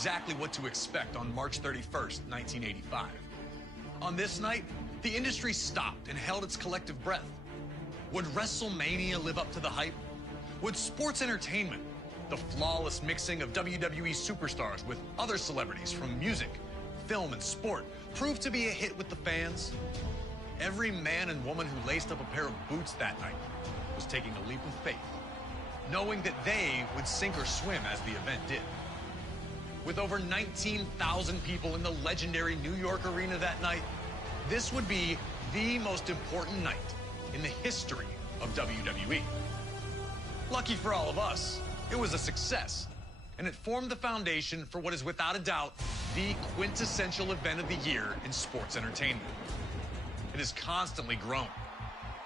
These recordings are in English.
exactly what to expect on March 31st, 1985. On this night, the industry stopped and held its collective breath. Would WrestleMania live up to the hype? Would sports entertainment, the flawless mixing of WWE superstars with other celebrities from music, film, and sport, prove to be a hit with the fans? Every man and woman who laced up a pair of boots that night was taking a leap of faith, knowing that they would sink or swim as the event did. With over 19,000 people in the legendary New York arena that night, this would be the most important night in the history of WWE. Lucky for all of us, it was a success, and it formed the foundation for what is without a doubt the quintessential event of the year in sports entertainment. It has constantly grown,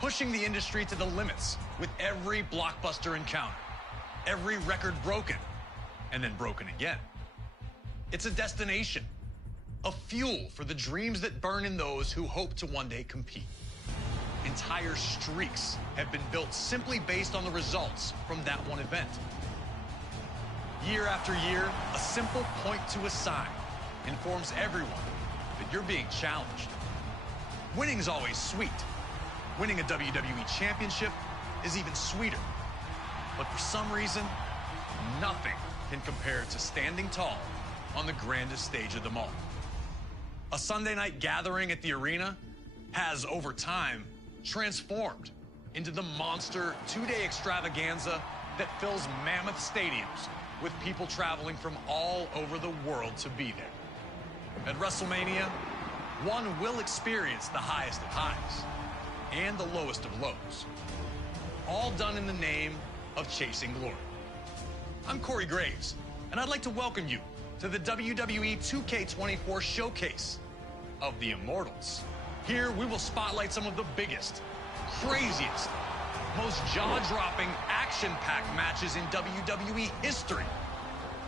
pushing the industry to the limits with every blockbuster encounter, every record broken, and then broken again. It's a destination, a fuel for the dreams that burn in those who hope to one day compete. Entire streaks have been built simply based on the results from that one event. Year after year, a simple point to a sign informs everyone that you're being challenged. Winning's always sweet. Winning a WWE championship is even sweeter. But for some reason, nothing can compare to standing tall on the grandest stage of them all. A Sunday night gathering at the arena has, over time, transformed into the monster two-day extravaganza that fills mammoth stadiums with people traveling from all over the world to be there. At WrestleMania, one will experience the highest of highs and the lowest of lows, all done in the name of chasing glory. I'm Corey Graves, and I'd like to welcome you to the WWE 2K24 Showcase of the Immortals. Here, we will spotlight some of the biggest, craziest, most jaw-dropping, action-packed matches in WWE history.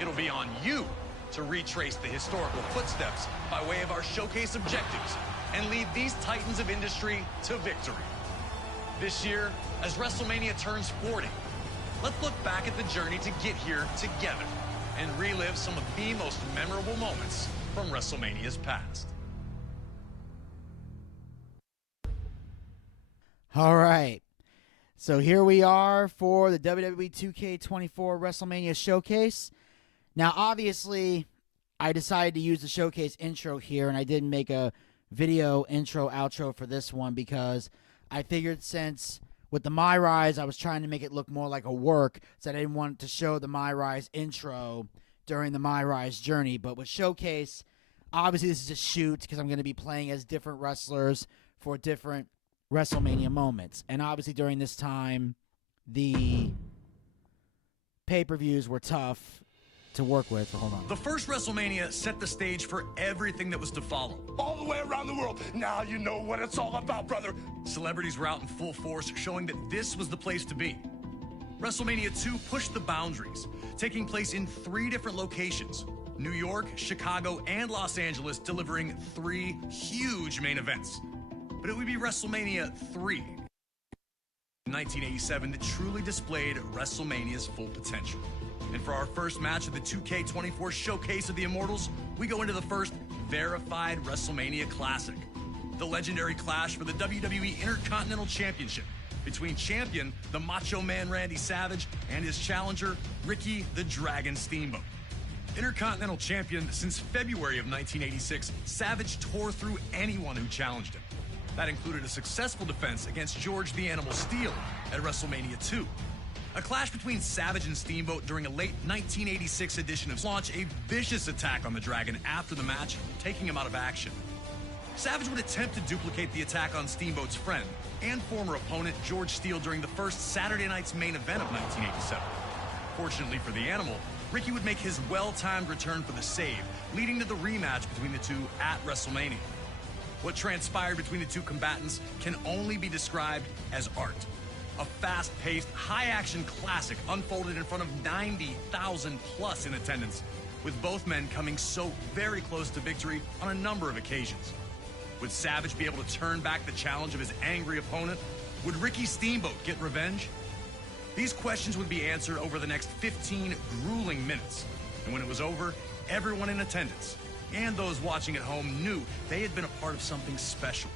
It'll be on you to retrace the historical footsteps by way of our showcase objectives and lead these titans of industry to victory. This year, as WrestleMania turns 40, let's look back at the journey to get here together and relive some of the most memorable moments from WrestleMania's past. All right. So here we are for the WWE 2K24 WrestleMania Showcase. Now, obviously, I decided to use the showcase intro here, and I didn't make a video intro, outro for this one because I figured since with the My Rise, I was trying to make it look more like a work, so I didn't want to show the My Rise intro during the My Rise journey. But with Showcase, obviously this is a shoot because I'm going to be playing as different wrestlers for different WrestleMania moments. And obviously during this time, the pay-per-views were tough to work with. Hold on. The first WrestleMania set the stage for everything that was to follow. All the way around the world. Now you know what it's all about, brother. Celebrities were out in full force, showing that this was the place to be. WrestleMania 2 pushed the boundaries, taking place in 3 different locations: New York, Chicago, and Los Angeles, delivering 3 huge main events. But it would be WrestleMania 3 in 1987 that truly displayed WrestleMania's full potential. And for our first match of the 2K24 Showcase of the Immortals, we go into the first verified WrestleMania Classic, the legendary clash for the WWE Intercontinental Championship between champion, the Macho Man Randy Savage, and his challenger, Ricky the Dragon Steamboat. Intercontinental champion since February of 1986, Savage tore through anyone who challenged him. That included a successful defense against George the Animal Steele at WrestleMania 2. A clash between Savage and Steamboat during a late 1986 edition of launch a vicious attack on the Dragon after the match, taking him out of action. Savage would attempt to duplicate the attack on Steamboat's friend and former opponent George Steele during the first Saturday night's main event of 1987. Fortunately for the Animal, Ricky would make his well-timed return for the save, leading to the rematch between the two at WrestleMania. What transpired between the two combatants can only be described as art. A fast-paced, high-action classic unfolded in front of 90,000 plus in attendance, with both men coming so very close to victory on a number of occasions. Would Savage be able to turn back the challenge of his angry opponent? Would Ricky Steamboat get revenge? These questions would be answered over the next 15 grueling minutes. And when it was over, Everyone in attendance and those watching at home knew they had been a part of something special.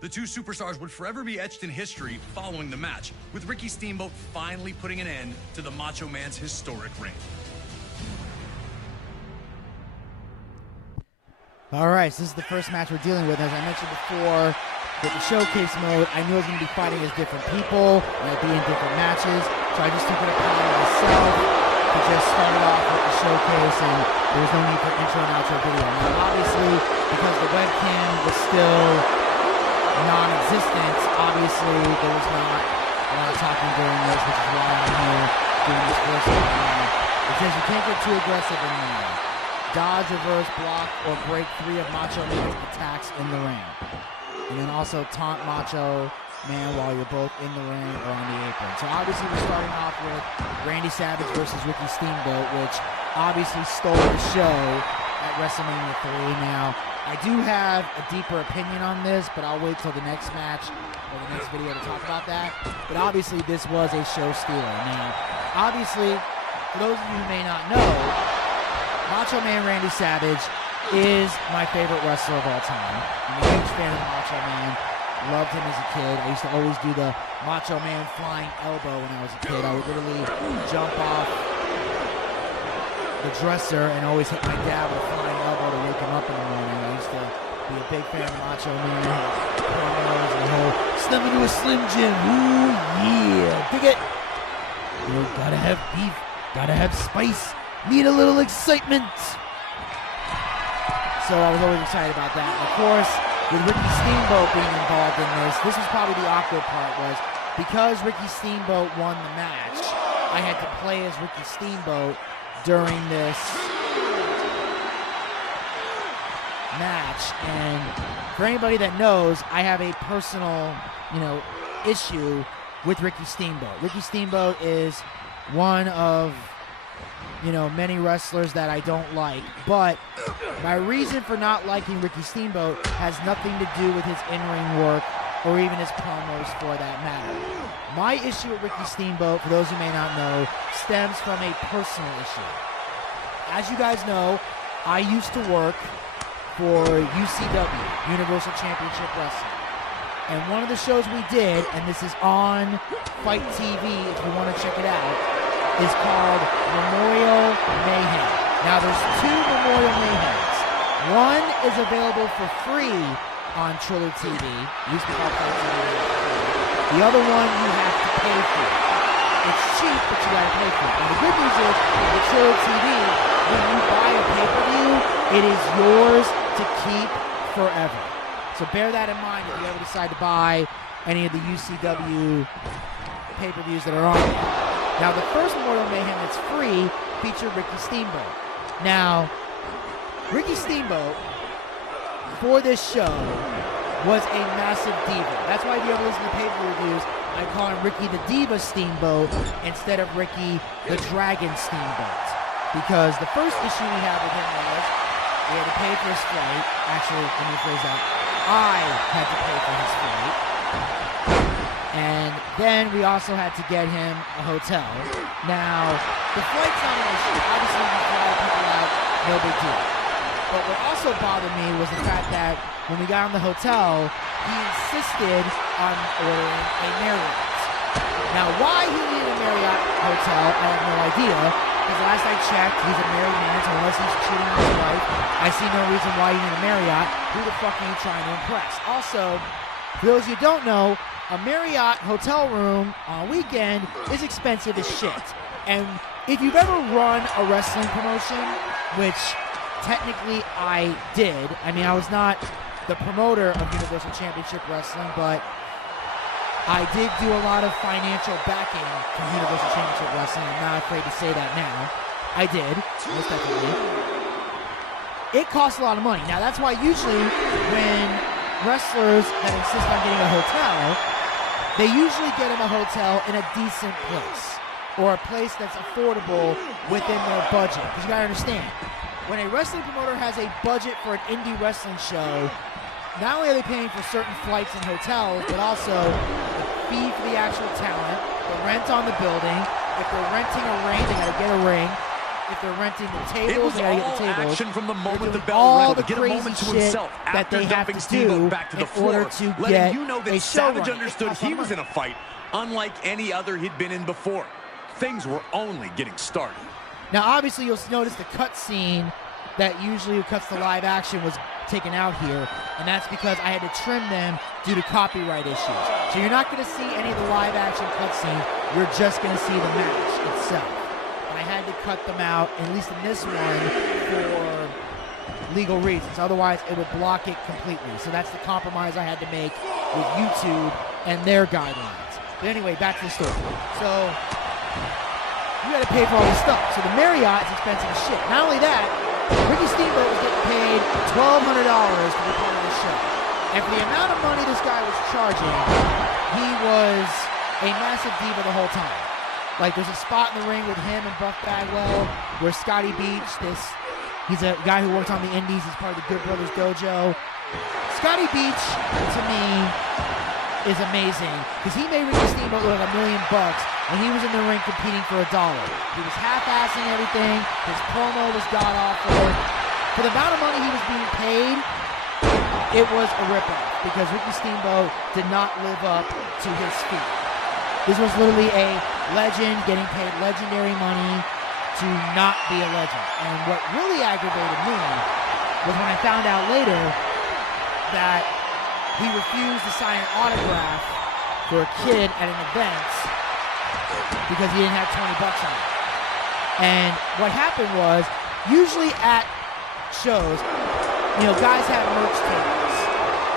The two superstars would forever be etched in history following the match, with Ricky Steamboat finally putting an end to the Macho Man's historic reign. All right, so this is the first match we're dealing with. As I mentioned before, with the showcase mode, I knew I was going to be fighting as different people, and I'd be in different matches, so I just took it upon myself to just start off with the showcase, and there was no need for intro and outro video. Now, obviously, because the webcam was still non-existent, obviously there was not a lot of talking during this, which is why I'm here doing this first one now. It says you can't get too aggressive in there. Dodge, reverse, block, or break 3 of Macho Man's attacks in the ring. And then also taunt Macho Man while you're both in the ring or on the apron. So obviously we're starting off with Randy Savage versus Ricky Steamboat, which obviously stole the show at WrestleMania 3. Now, I do have a deeper opinion on this, but I'll wait till the next match or the next video to talk about that. But obviously this was a show stealer. Now, obviously, for those of you who may not know, Macho Man Randy Savage is my favorite wrestler of all time. I'm a huge fan of Macho Man. Loved him as a kid. I used to always do the Macho Man flying elbow when I was a kid. I would literally jump off the dresser and always hit my dad with a flying elbow to wake him up in the morning. I used to be a big fan of Macho Man. His promos and the whole slim into a Slim Jim. Ooh, yeah. Dig it. You gotta have beef. Gotta have spice. Need a little excitement. So I was always excited about that. And of course, with Ricky Steamboat being involved in this was probably the awkward part, was because Ricky Steamboat won the match, I had to play as Ricky Steamboat during this match. And for anybody that knows, I have a personal, issue with Ricky Steamboat. Ricky Steamboat is one of many wrestlers that I don't like, but my reason for not liking Ricky Steamboat has nothing to do with his in-ring work or even his promos for that matter. My issue with Ricky Steamboat, for those who may not know, stems from a personal issue. As you guys know, I used to work for UCW, Universal Championship Wrestling. And one of the shows we did, and this is on Fight TV if you want to check it out, is called Memorial Mayhem. Now there's 2 Memorial Mayhems. One is available for free on Triller TV. Used to be called Fight TV. The other one you have to pay for. It's cheap, but you gotta pay for it. And the good news is, with Triller TV, when you buy a pay-per-view, it is yours to keep forever. So bear that in mind if you ever decide to buy any of the UCW pay-per-views that are on there. Now, the first Memorial Mayhem that's free featured Ricky Steamboat. Now, Ricky Steamboat, for this show, was a massive diva. That's why if you ever listen to pay-per-view reviews, I call him Ricky the Diva Steamboat instead of Ricky the Dragon Steamboat. Because the first issue we had with him was we had to pay for his flight. Actually, let me phrase that. I had to pay for his flight. And then we also had to get him a hotel. Now, the flight's not an issue. Obviously, we fly people out, no big deal. But what also bothered me was the fact that when we got on the hotel, he insisted on ordering a Marriott. Now, why he needed a Marriott hotel, I have no idea. Because last I checked, he's a married man, so unless he's cheating on his wife, I see no reason why you need a Marriott. Who the fuck are you trying to impress? Also, for those of you who don't know, a Marriott hotel room on a weekend is expensive as shit. And if you've ever run a wrestling promotion, which technically I did, I mean, I was not the promoter of Universal Championship Wrestling, but I did do a lot of financial backing for Universal Championship Wrestling. I'm not afraid to say that now. I did, most definitely. It costs a lot of money. Now, that's why usually when wrestlers that insist on getting a hotel, they usually get them a hotel in a decent place or a place that's affordable within their budget. Because you gotta understand, when a wrestling promoter has a budget for an indie wrestling show, not only are they paying for certain flights and hotels, but also the fee for the actual talent, the rent on the building. If they're renting a ring, they gotta get a ring. If they're renting the tables, It was they gotta all get the tables. action from the They're moment the doing bell all rang the to get a crazy moment to shit himself that after they have dumping to Steamboat do back to the in floor, order to letting get you know a that show Savage running. understood That's he what was I'm in a fight unlike any other he'd been in before. Things were only getting started. Now, obviously, you'll notice the cut scene that usually cuts the live action was taken out here, and that's because I had to trim them due to copyright issues. So you're not going to see any of the live action cutscenes. You're just going to see the match itself. And I had to cut them out, at least in this one, for legal reasons. Otherwise, it would block it completely. So that's the compromise I had to make with YouTube and their guidelines. But anyway, back to the story. So you got to pay for all this stuff. So the Marriott is expensive as shit. Not only that, Ricky Steamboat was getting paid $1,200 to be part of the show. And for the amount of money this guy was charging, he was a massive diva the whole time. Like, there's a spot in the ring with him and Buff Bagwell where Scotty Beach, he's a guy who works on the Indies, he's part of the Good Brothers Dojo. Scotty Beach, to me, is amazing because he made Ricky Steamboat look like $1 million when he was in the ring competing for $1. He was half-assing everything. His promo was god-awful. For the amount of money he was being paid, it was a ripoff because Ricky Steamboat did not live up to his feet. This was literally a legend getting paid legendary money to not be a legend. And what really aggravated me was when I found out later that he refused to sign an autograph for a kid at an event because he didn't have 20 bucks on it. And what happened was, usually at shows, guys have merch tables,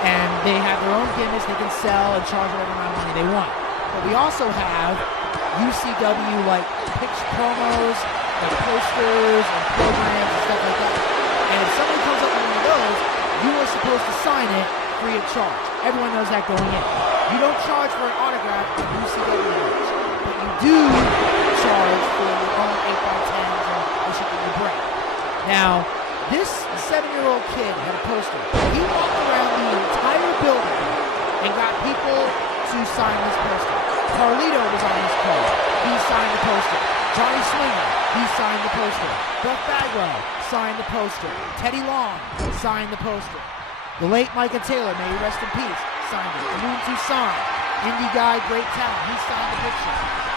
and they have their own gimmicks they can sell and charge whatever amount of money they want. But we also have UCW, like, pitch promos, like posters and programs and stuff like that. And if somebody comes up with one of those, you are supposed to sign it free of charge. Everyone knows that going in. You don't charge for an autograph at UCW merch, but you do charge for your own 8x10s and the shit that you bring. Now, this 7-year-old kid had a poster. He walked around the entire building and got people to sign this poster. Carlito was on his card. He signed the poster. Johnny Swinger, he signed the poster. Buff Bagwell signed the poster. Teddy Long signed the poster. The late Micah Taylor, may he rest in peace, signed it. The Moon Tucson, indie guy, great talent, he signed the picture.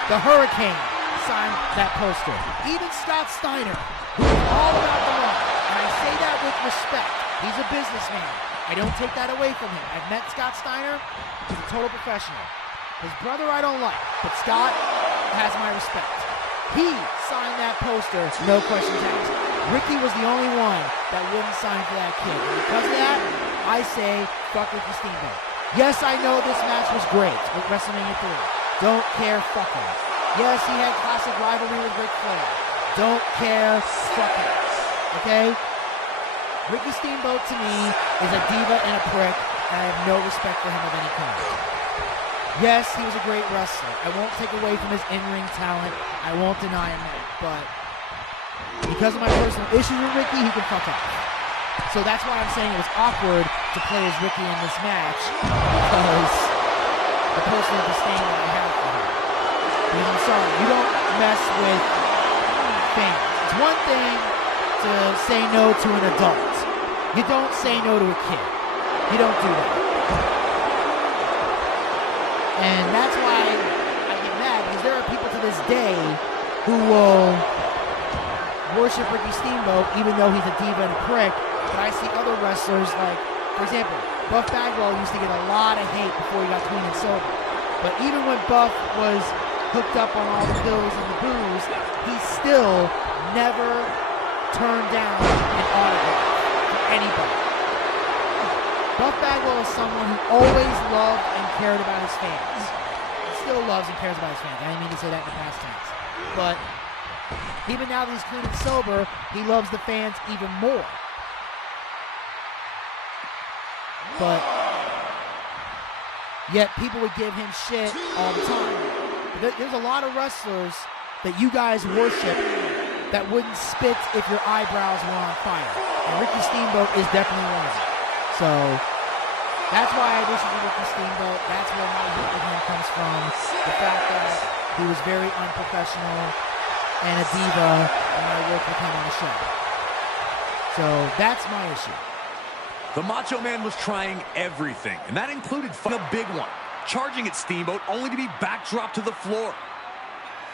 The Hurricane signed that poster. Even Scott Steiner, who is all about the money, and I say that with respect. He's a businessman. I don't take that away from him. I've met Scott Steiner. He's a total professional. His brother I don't like, but Scott has my respect. He signed that poster, no questions asked. Ricky was the only one that wouldn't sign for that kid. And because of that, I say, fuck Ricky Steamboat. Yes, I know this match was great with WrestleMania 3. Don't care, fuck him. Yes, he had classic rivalry with Ric Flair. Don't care, fuck him. Okay? Ricky Steamboat to me is a diva and a prick, and I have no respect for him of any kind. Yes, he was a great wrestler. I won't take away from his in-ring talent. I won't deny him that. But because of my personal issues with Ricky, he can fuck off. So that's why I'm saying it was awkward to play as Ricky in this match, because the personal disdain that I have for him. Because I'm sorry, you don't mess with fans. It's one thing to say no to an adult. You don't say no to a kid. You don't do that. And that's why I get mad, because there are people to this day who will worship Ricky Steamboat even though he's a diva and a prick. But I see other wrestlers like, for example, Buff Bagwell used to get a lot of hate before he got clean and sober. But even when Buff was hooked up on all the pills and the booze, he still never turned down an autograph for anybody. Buff Bagwell is someone who always loved and cared about his fans. He still loves and cares about his fans. I didn't mean to say that in the past tense. But even now that he's clean and sober, he loves the fans even more. But yet people would give him shit all the time. There's a lot of wrestlers that you guys worship that wouldn't spit if your eyebrows were on fire. And Ricky Steamboat is definitely one of them. So that's why I disagree with Ricky Steamboat. That's where my hate with him comes from. The fact that he was very unprofessional. and a Diva when I worked with him on the show. So that's my issue. The Macho Man was trying everything, and that included a big one, charging at Steamboat only to be backdropped to the floor.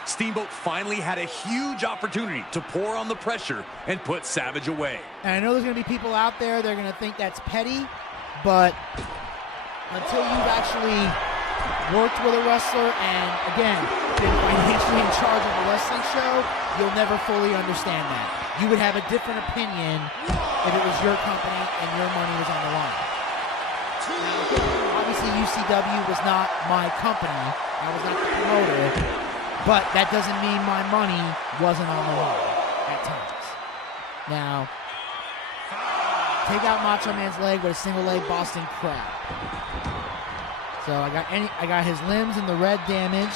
Steamboat finally had a huge opportunity to pour on the pressure and put Savage away. And I know there's going to be people out there that are going to think that's petty, but until you've actually worked with a wrestler and, again, been financially in charge of a wrestling show, you'll never fully understand that. You would have a different opinion if it was your company and your money was on the line. Now, obviously, UCW was not my company. I was not the promoter. But that doesn't mean my money wasn't on the line at times. Now, take out Macho Man's leg with a single leg Boston Crab. So I got his limbs in the red damage.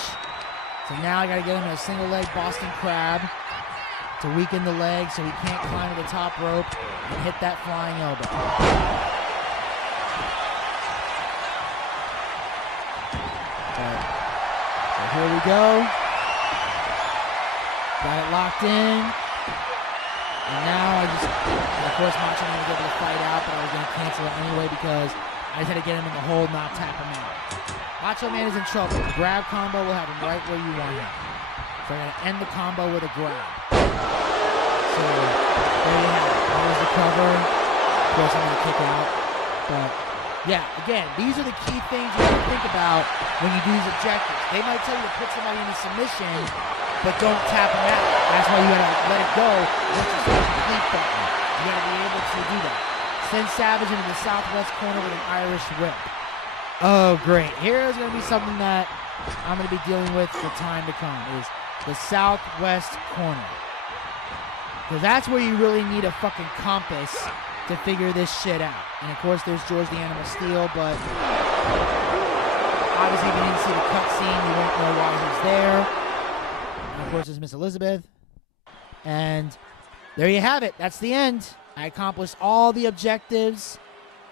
So now I got to get him in a single leg Boston Crab to weaken the leg so he can't climb to the top rope and hit that flying elbow. So here we go. Got it locked in. And now of course, Macho Man was able to fight out, but I was going to cancel it anyway because I just had to get him in the hold, not tap him out. Macho Man is in trouble. The grab combo will have him right where you want him. So I got to end the combo with a grab. So there you have it. That was the cover. Of course, I'm going to kick out. But yeah, again, these are the key things you have to think about when you do these objectives. They might tell you to put somebody into submission, but don't tap him out. That's why you gotta let it go once you hit the complete button. You gotta be able to do that. Send Savage into the southwest corner with an Irish whip. Oh, great. Here's gonna be something that I'm gonna be dealing with for time to come, is the southwest corner. Because that's where you really need a fucking compass to figure this shit out. And of course, there's George the Animal Steel, but obviously if you didn't see the cutscene, you won't know why he's there. And of course, there's Miss Elizabeth. And there you have it. That's the end. I accomplished all the objectives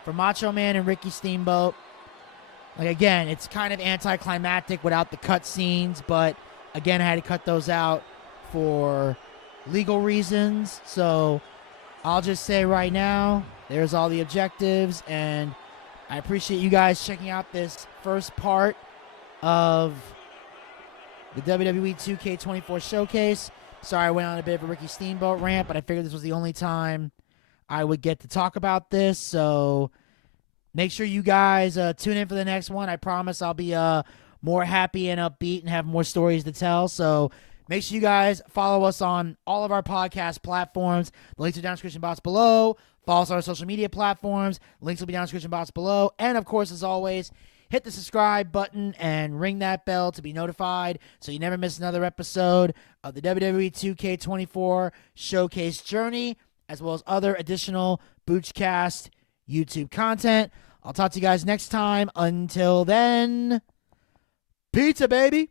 for Macho Man and Ricky Steamboat. Like, again, it's kind of anticlimactic without the cutscenes, but again, I had to cut those out for legal reasons. So I'll just say right now, there's all the objectives, and I appreciate you guys checking out this first part of the WWE 2K24 Showcase. Sorry I went on a bit of a Ricky Steamboat rant, but I figured this was the only time I would get to talk about this. So make sure you guys tune in for the next one. I promise I'll be more happy and upbeat and have more stories to tell. So make sure you guys follow us on all of our podcast platforms. The links are down in the description box below. Follow us on our social media platforms. Links will be down in the description box below. And, of course, as always, hit the subscribe button and ring that bell to be notified so you never miss another episode of the WWE 2K24 Showcase Journey, as well as other additional Boochcast YouTube content. I'll talk to you guys next time. Until then, pizza, baby!